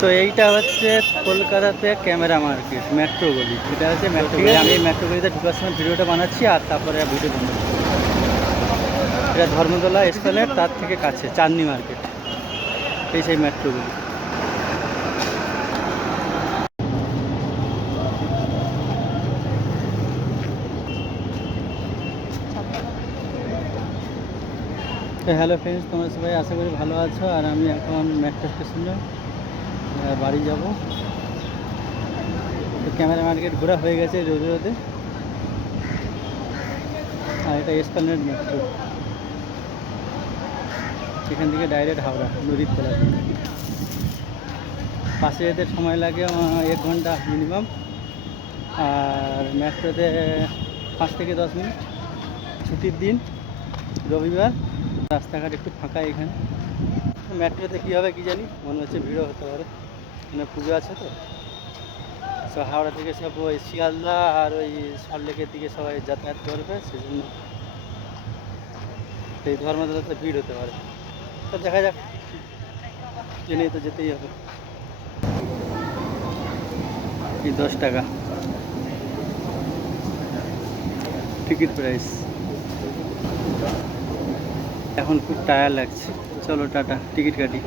তো এইটা হচ্ছে কলকাতাতে ক্যামেরা মার্কেট, মেট্রো গলি। এটা হচ্ছে মেট্রো গলি। আমি এই মেট্রো গলিতে ঢোকার সময় ভিডিওটা বানাচ্ছি আর তারপরে ভিডিও বানাচ্ছি। এটা ধর্মতলা এসপ্ল্যানেড, তার থেকে কাছে চাঁদনি মার্কেট, এই সেই মেট্রো গলি। হ্যালো ফ্রেন্ডস, তোমরা সবাই আশা করি ভালো আছো। আর আমি এখন মেট্রো স্টেশনে বাড়ি যাব। তো ক্যামেরা মার্কেট ঘোরা হয়ে গেছে রোদে রোদে। আর এটা এসপ্ল্যানেড মেট্রো, এখান থেকে ডাইরেক্ট হাওড়া নদীর তলা। পাশে যেতে সময় লাগে 1 ঘন্টা মিনিমাম, আর মেট্রোতে 5 থেকে 10 মিনিট। ছুটির দিন রবিবার, রাস্তাঘাট একটু ফাঁকা এখানে। মেট্রোতে কী হবে কী জানি, মনে হচ্ছে ভিড়ও হতে পারে, মানে পুজো আছে তো। সব হাওড়া থেকে সব ওই শিয়ালদা আর ওই সল্টলেকের দিকে সবাই যাতায়াত করবে, সেজন্য এই ধর্মতলাতে ভিড় হতে পারে। তো দেখা যাক, ট্রেনেই তো যেতেই হবে। এই 10 টাকা টিকিট প্রাইস। এখন খুব টায়ার লাগছে, চলো টাটা, টিকিট কাটি।